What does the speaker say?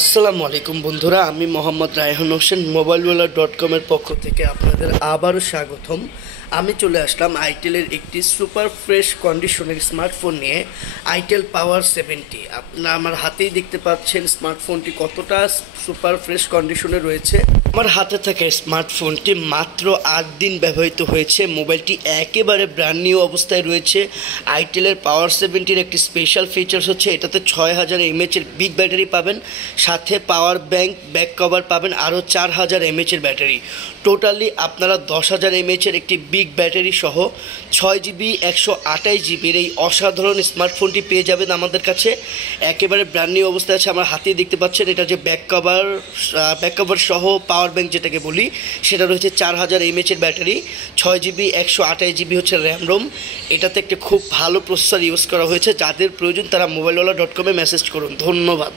আসসালামু আলাইকুম বন্ধুরা, আমি মোহাম্মদ রায়হান হোসেন মোবাইলওয়ালা.com-এর পক্ষ থেকে আপনাদের আবারও স্বাগতম। আমি চলে আসলাম আইটেলের একটি সুপার ফ্রেশ কন্ডিশনের স্মার্টফোন নিয়ে, আইটেল পাওয়ার 70। আপনারা আমার হাতেই দেখতে পাচ্ছেন স্মার্টফোনটি কতটা সুপার ফ্রেশ কন্ডিশনে রয়েছে। আমার হাতে থাকা স্মার্টফোনটি মাত্র 8 দিন ব্যবহৃত হয়েছে। মোবাইলটি একেবারে ব্র্যান্ড নিউ অবস্থায় রয়েছে। আইটেলের পাওয়ার 70-র একটি স্পেশাল ফিচার্স হচ্ছে এটাতে 6000 mAh-এর বিগ ব্যাটারি পাবেন, সাথে পাওয়ার ব্যাক কভার পাবেন আরও 4000 mAh-এর ব্যাটারি। টোটালি আপনারা 10000 mAh-এর একটি বিগ ব্যাটারি সহ 6GB 128GB-র এই অসাধারণ স্মার্টফোনটি পেয়ে যাবেন আমাদের কাছে। একেবারে ব্র্যান্ড নিউ অবস্থায় আছে, আমার হাতেই দেখতে পাচ্ছেন। এটা যে ব্যাক কভার সহ পাওয়ার ব্যাঙ্ক যেটাকে বলি, সেটা রয়েছে 4000 mAh-এর ব্যাটারি, 6GB 128GB হচ্ছে র্যাম রোম। এটাতে একটা খুব ভালো প্রসেসর ইউজ করা হয়েছে। যাদের প্রয়োজন তারা মোবাইলওয়ালা.com-এ মেসেজ করুন। ধন্যবাদ।